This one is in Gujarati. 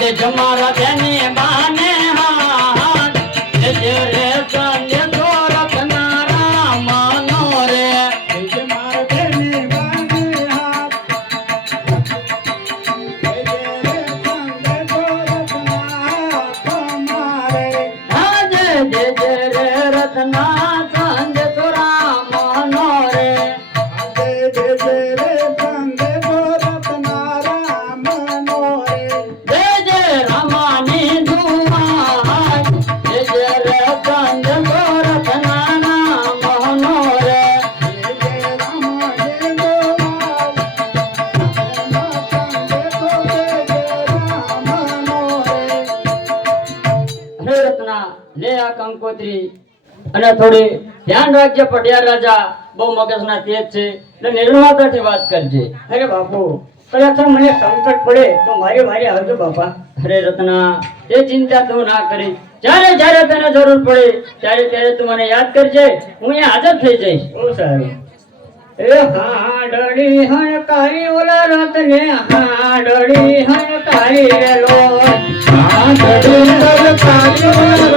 જે જમારા બેને બાને હાથ જે રે સંજે તો રત્ના રામનો રે જે મારા બેને બાને હાથ જે રે રત્ના સંજે તો રામનો રે જે રે સંજે તો રત્ના રામનો રે જે રામાની દુઆ જે રે સંજે તો રત્ના રામનો રે હે રત્ના લે આ કંકોત્રી અને થોડી ધ્યાન રાખજે. પટિયાર રાજા બહુ મગજના તેજ છે એટલે નિર્માતાથી વાત કરજે. અરે બાપુ કદાચ મને સંકટ પડે તો મારી આવજો બાપા. અરે રત્ના એ ચિંતા તું ના કરી. જ્યારે જ્યારે તને જરૂર પડે ત્યારે તું મને યાદ કરજે. હું અહીંયા હાજર થઈ જઈશ. બહુ સારું. એ હાડળી હણકારી ઓલા રતને હાડળી હણકારી રે લો હાડળી હણકારી ઓલા